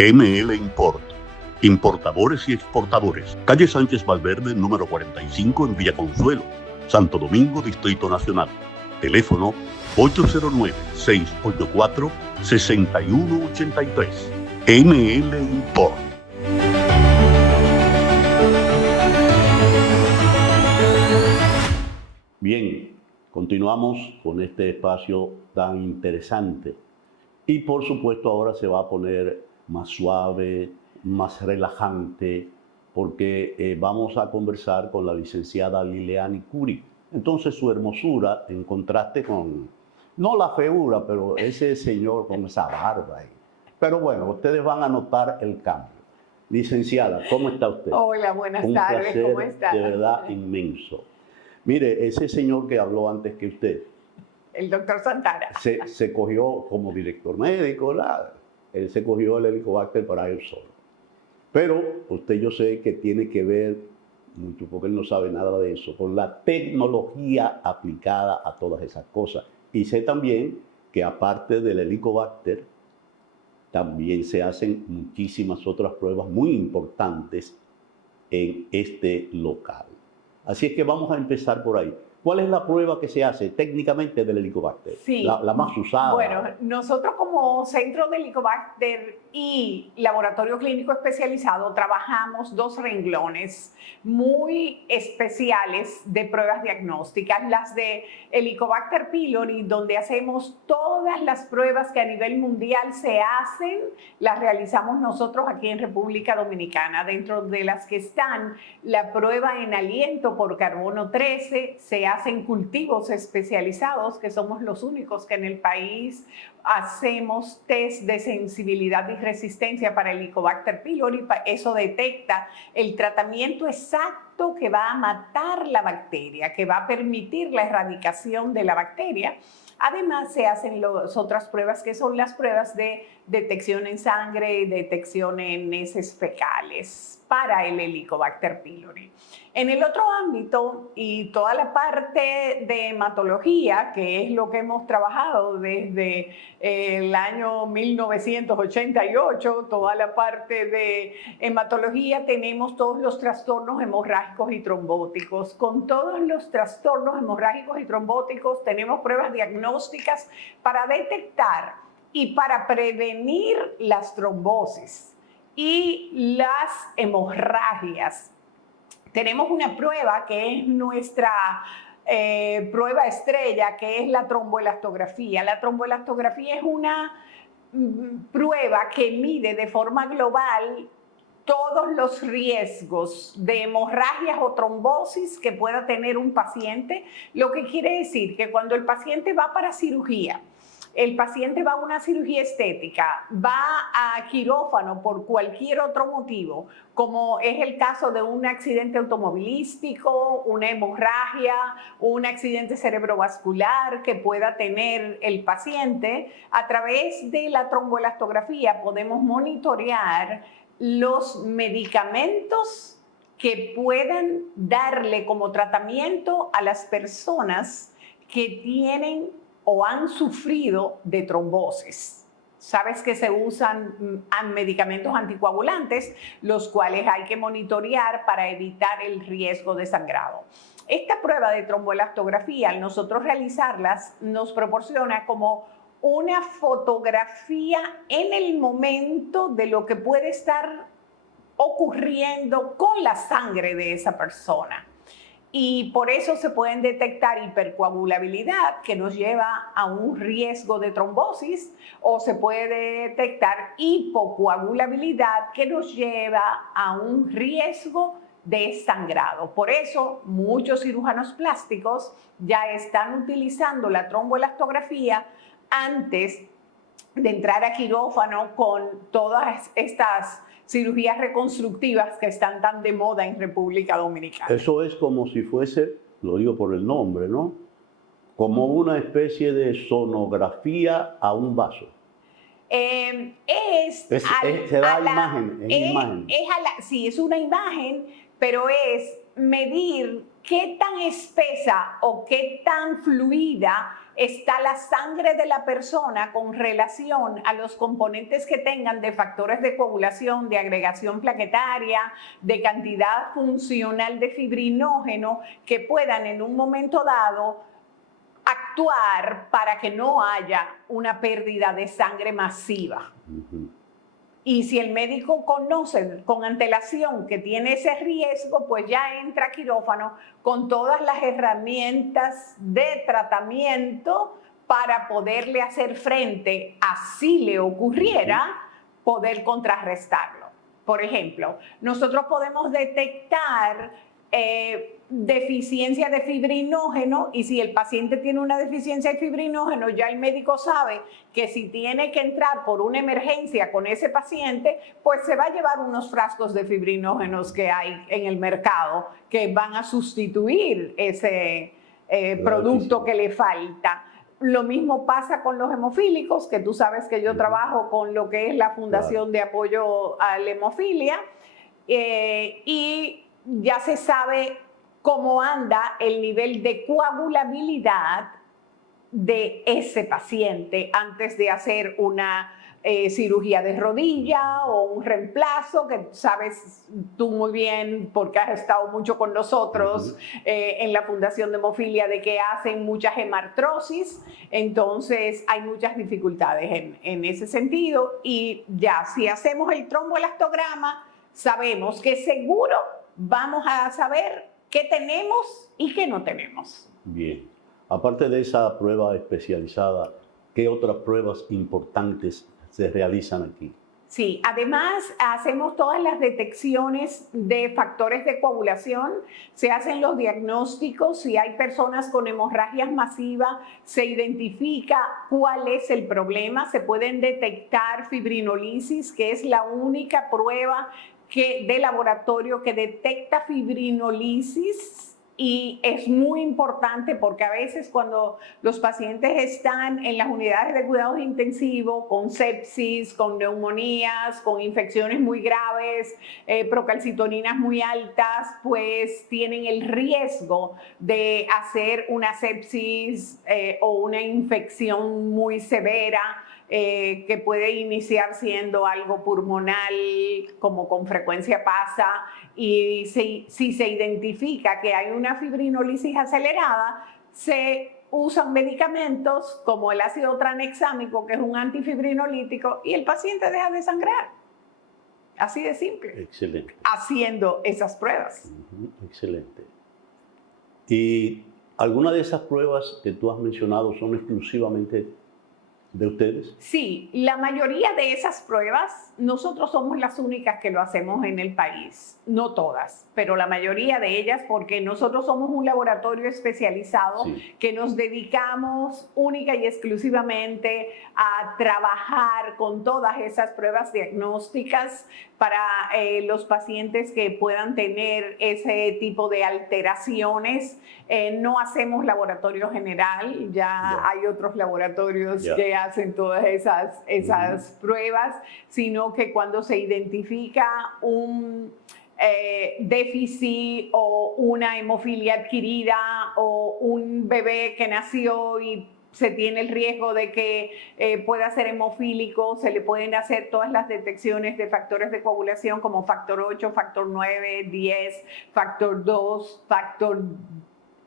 ML Import. Importadores y exportadores. Calle Sánchez Valverde, número 45 en Villa Consuelo, Santo Domingo, Distrito Nacional. Teléfono 809-684-6183. ML Import. Bien, continuamos con este espacio tan interesante. Y por supuesto ahora se va a poner más suave, más relajante, porque vamos a conversar con la licenciada Liliana Cubrí. Entonces su hermosura, en contraste con, no la feura, pero ese señor con esa barba ahí. Pero bueno, ustedes van a notar el cambio. Licenciada, ¿cómo está usted? Hola, buenas tardes, ¿cómo está? De verdad inmenso. Mire, ese señor que habló antes que usted, el doctor Santana, se cogió como director médico, él se cogió el Helicobacter para él solo. Pero usted, yo sé que tiene que ver mucho, porque él no sabe nada de eso, con la tecnología aplicada a todas esas cosas. Y sé también que aparte del Helicobacter, también se hacen muchísimas otras pruebas muy importantes en este local. Así es que vamos a empezar por ahí. ¿Cuál es la prueba que se hace técnicamente del Helicobacter? Sí. La más usada. Bueno, nosotros como Centro de Helicobacter y Laboratorio Clínico Especializado trabajamos dos renglones muy especiales de pruebas diagnósticas. Las de Helicobacter pylori, donde hacemos todas las pruebas que a nivel mundial se hacen, las realizamos nosotros aquí en República Dominicana. Dentro de las que están la prueba en aliento por carbono 13, se hacen cultivos especializados, que somos los únicos que en el país hacemos test de sensibilidad y resistencia para el Helicobacter pylori. Eso detecta el tratamiento exacto que va a matar la bacteria, que va a permitir la erradicación de la bacteria. Además, se hacen las otras pruebas, que son las pruebas de detección en sangre, detección en heces fecales para el Helicobacter pylori. En el otro ámbito, y toda la parte de hematología, que es lo que hemos trabajado desde el año 1988, toda la parte de hematología, tenemos todos los trastornos hemorrágicos y trombóticos. Con todos los trastornos hemorrágicos y trombóticos tenemos pruebas diagnósticas para detectar y para prevenir las trombosis y las hemorragias. Tenemos una prueba que es nuestra prueba estrella, que es la tromboelastografía. La tromboelastografía es una prueba que mide de forma global todos los riesgos de hemorragias o trombosis que pueda tener un paciente, lo que quiere decir que cuando el paciente va para cirugía, el paciente va a una cirugía estética, va a quirófano por cualquier otro motivo, como es el caso de un accidente automovilístico, una hemorragia, un accidente cerebrovascular que pueda tener el paciente, a través de la tromboelastografía podemos monitorear los medicamentos que puedan darle como tratamiento a las personas que tienen o han sufrido de trombosis. Sabes que se usan medicamentos anticoagulantes, los cuales hay que monitorear para evitar el riesgo de sangrado. Esta prueba de tromboelastografía, al nosotros realizarlas, nos proporciona como una fotografía en el momento de lo que puede estar ocurriendo con la sangre de esa persona. Y por eso se pueden detectar hipercoagulabilidad, que nos lleva a un riesgo de trombosis, o se puede detectar hipocoagulabilidad, que nos lleva a un riesgo de sangrado. Por eso muchos cirujanos plásticos ya están utilizando la tromboelastografía antes de entrar a quirófano con todas estas cirugías reconstructivas que están tan de moda en República Dominicana. Eso es como si fuese, lo digo por el nombre, ¿no? Como una especie de sonografía a un vaso. Se da imagen, imagen. Sí, es una imagen, pero es medir qué tan espesa o qué tan fluida está la sangre de la persona con relación a los componentes que tengan de factores de coagulación, de agregación plaquetaria, de cantidad funcional de fibrinógeno que puedan en un momento dado actuar para que no haya una pérdida de sangre masiva. Y si el médico conoce con antelación que tiene ese riesgo, pues ya entra a quirófano con todas las herramientas de tratamiento para poderle hacer frente, así le ocurriera, poder contrarrestarlo. Por ejemplo, nosotros podemos detectar deficiencia de fibrinógeno, y si el paciente tiene una deficiencia de fibrinógeno, ya el médico sabe que si tiene que entrar por una emergencia con ese paciente, pues se va a llevar unos frascos de fibrinógenos que hay en el mercado que van a sustituir ese producto que le falta. Lo mismo pasa con los hemofílicos, que tú sabes que yo trabajo con lo que es la Fundación de Apoyo a la Hemofilia, y ya se sabe cómo anda el nivel de coagulabilidad de ese paciente antes de hacer una cirugía de rodilla o un reemplazo, que sabes tú muy bien porque has estado mucho con nosotros en la Fundación de Hemofilia, de que hacen mucha hemartrosis. Entonces hay muchas dificultades en ese sentido, y ya si hacemos el tromboelastograma sabemos que seguro vamos a saber qué tenemos y qué no tenemos. Bien. Aparte de esa prueba especializada, ¿qué otras pruebas importantes se realizan aquí? Sí, además hacemos todas las detecciones de factores de coagulación, se hacen los diagnósticos, si hay personas con hemorragias masivas, se identifica cuál es el problema, se pueden detectar fibrinolisis, que es la única prueba de laboratorio que detecta fibrinolisis. Y es muy importante porque a veces cuando los pacientes están en las unidades de cuidados intensivos con sepsis, con neumonías, con infecciones muy graves, procalcitoninas muy altas, pues tienen el riesgo de hacer una sepsis o una infección muy severa, que puede iniciar siendo algo pulmonar, como con frecuencia pasa, y si se identifica que hay una fibrinolisis acelerada, se usan medicamentos como el ácido tranexámico, que es un antifibrinolítico, y el paciente deja de sangrar. Así de simple. Excelente. Haciendo esas pruebas. Excelente. ¿Y alguna de esas pruebas que tú has mencionado son exclusivamente de ustedes? Sí, la mayoría de esas pruebas, nosotros somos las únicas que lo hacemos en el país. No todas, pero la mayoría de ellas, porque nosotros somos un laboratorio especializado que nos dedicamos única y exclusivamente a trabajar con todas esas pruebas diagnósticas para los pacientes que puedan tener ese tipo de alteraciones. No hacemos laboratorio general, ya hay otros laboratorios que hacen todas esas pruebas, sino que cuando se identifica un déficit o una hemofilia adquirida o un bebé que nació y se tiene el riesgo de que pueda ser hemofílico, se le pueden hacer todas las detecciones de factores de coagulación como factor 8, factor 9, 10, factor 2, factor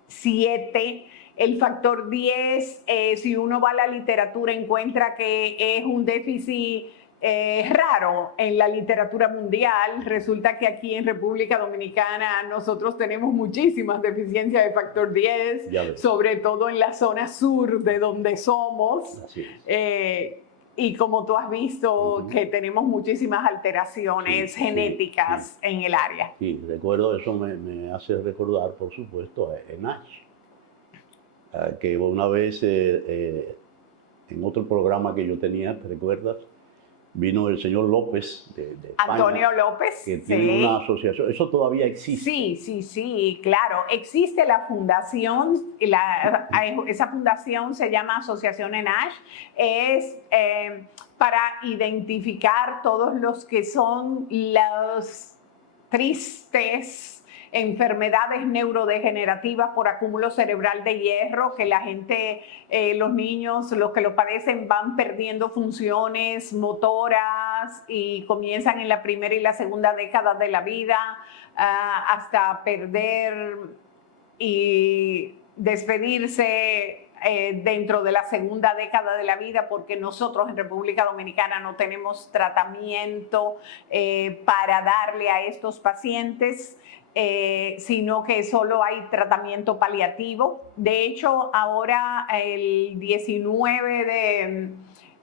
7. El factor 10, si uno va a la literatura, encuentra que es un déficit raro en la literatura mundial. Resulta que aquí en República Dominicana nosotros tenemos muchísimas deficiencias de factor 10, sobre todo en la zona sur de donde somos. Y como tú has visto, que tenemos muchísimas alteraciones genéticas en el área. Sí, recuerdo, eso me hace recordar, por supuesto, en NASH, que una vez en otro programa que yo tenía, ¿te recuerdas? Vino el señor López de España, Antonio López, que tiene una asociación. ¿Eso todavía existe? Sí, claro. Existe la fundación, esa fundación se llama Asociación NASH, es para identificar todos los que son los tristes enfermedades neurodegenerativas por acúmulo cerebral de hierro, que la gente, los niños, los que lo padecen, van perdiendo funciones motoras y comienzan en la primera y la segunda década de la vida hasta perder y despedirse dentro de la segunda década de la vida, porque nosotros en República Dominicana no tenemos tratamiento para darle a estos pacientes. Sino que solo hay tratamiento paliativo. De hecho, ahora el 19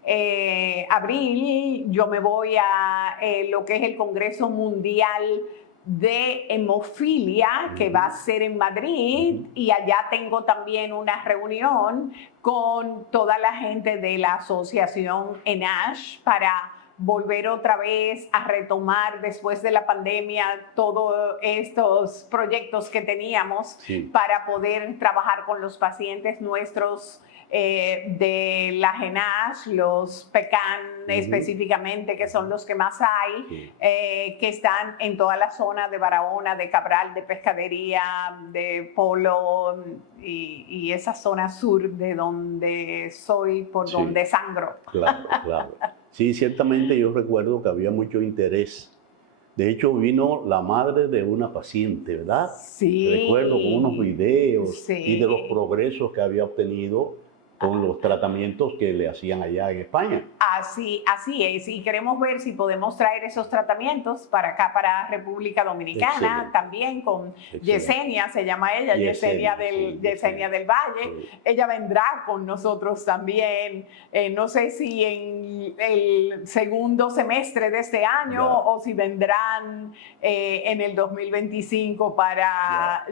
de abril yo me voy a lo que es el Congreso Mundial de Hemofilia, que va a ser en Madrid, y allá tengo también una reunión con toda la gente de la asociación NASH para volver otra vez a retomar después de la pandemia todos estos proyectos que teníamos para poder trabajar con los pacientes nuestros de la GENASH, los PECAN específicamente, que son los que más hay, que están en toda la zona de Barahona, de Cabral, de Pescadería, de Polo y esa zona sur de donde soy, por donde sangro. Claro, claro. Sí, ciertamente yo recuerdo que había mucho interés. De hecho, vino la madre de una paciente, ¿verdad? Sí. Recuerdo con unos videos Sí. y de los progresos que había obtenido con los tratamientos que le hacían allá en España. Así es, y queremos ver si podemos traer esos tratamientos para acá, para República Dominicana. Excelente. También con Yesenia, se llama ella, Yesenia del Valle. Sí. Ella vendrá con nosotros también, no sé si en el segundo semestre de este año o si vendrán en el 2025 para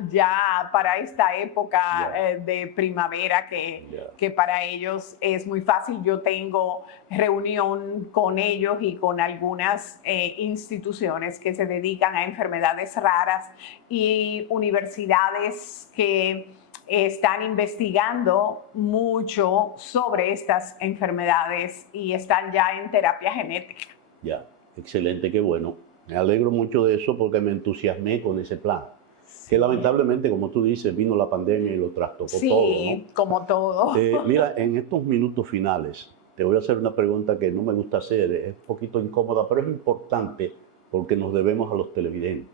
esta época de primavera que para ellos es muy fácil. Yo tengo reunión con ellos y con algunas instituciones que se dedican a enfermedades raras y universidades que están investigando mucho sobre estas enfermedades y están ya en terapia genética. Ya, excelente, qué bueno. Me alegro mucho de eso porque me entusiasmé con ese plan. Que lamentablemente, como tú dices, vino la pandemia y lo trastocó todo, ¿no? Sí, como todo. Mira, en estos minutos finales, te voy a hacer una pregunta que no me gusta hacer, es un poquito incómoda, pero es importante porque nos debemos a los televidentes.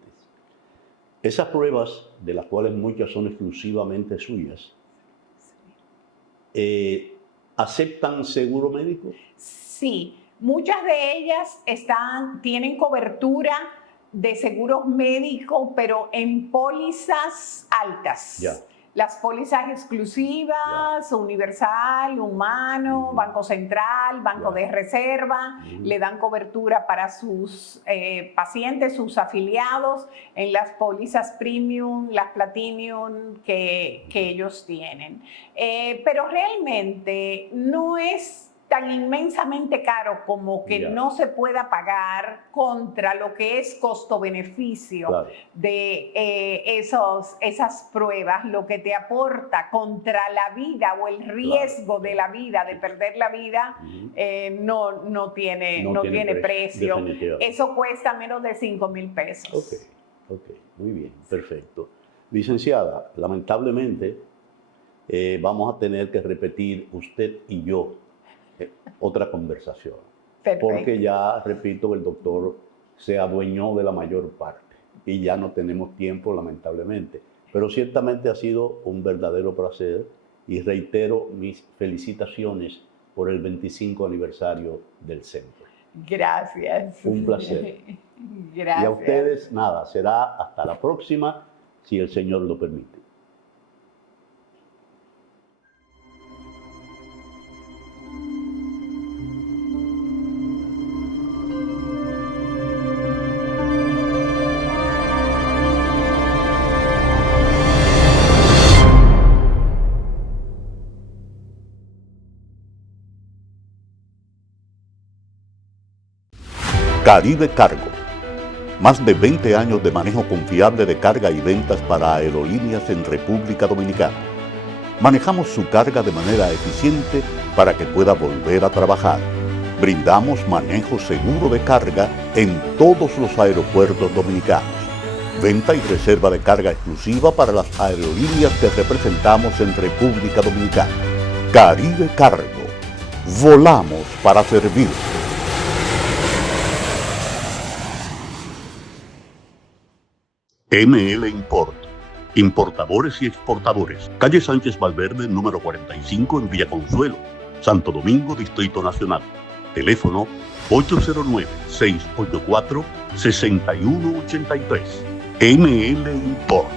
Esas pruebas, de las cuales muchas son exclusivamente suyas, ¿aceptan seguro médico? Sí, muchas de ellas tienen cobertura de seguros médicos, pero en pólizas altas. Ya. Las pólizas exclusivas, Universal, Humano, Banco Central, Banco de Reserva, le dan cobertura para sus pacientes, sus afiliados, en las pólizas Premium, las Platinum que ellos tienen. Pero realmente no es tan inmensamente caro como que no se pueda pagar contra lo que es costo-beneficio de esas pruebas, lo que te aporta contra la vida o el riesgo de la vida, de perder la vida, no tiene precio. Eso cuesta menos de 5,000 pesos. Ok, muy bien, perfecto. Licenciada, lamentablemente vamos a tener que repetir usted y yo otra conversación. Perfecto. Porque ya, repito, el doctor se adueñó de la mayor parte y ya no tenemos tiempo, lamentablemente. Pero ciertamente ha sido un verdadero placer y reitero mis felicitaciones por el 25 aniversario del centro. Gracias. Un placer. Gracias. Y a ustedes, nada, será hasta la próxima, si el Señor lo permite. Caribe Cargo. Más de 20 años de manejo confiable de carga y ventas para aerolíneas en República Dominicana. Manejamos su carga de manera eficiente para que pueda volver a trabajar. Brindamos manejo seguro de carga en todos los aeropuertos dominicanos. Venta y reserva de carga exclusiva para las aerolíneas que representamos en República Dominicana. Caribe Cargo. Volamos para servir. ML Import. Importadores y exportadores. Calle Sánchez Valverde, número 45 en Villa Consuelo, Santo Domingo, Distrito Nacional. Teléfono 809-684-6183. ML Import.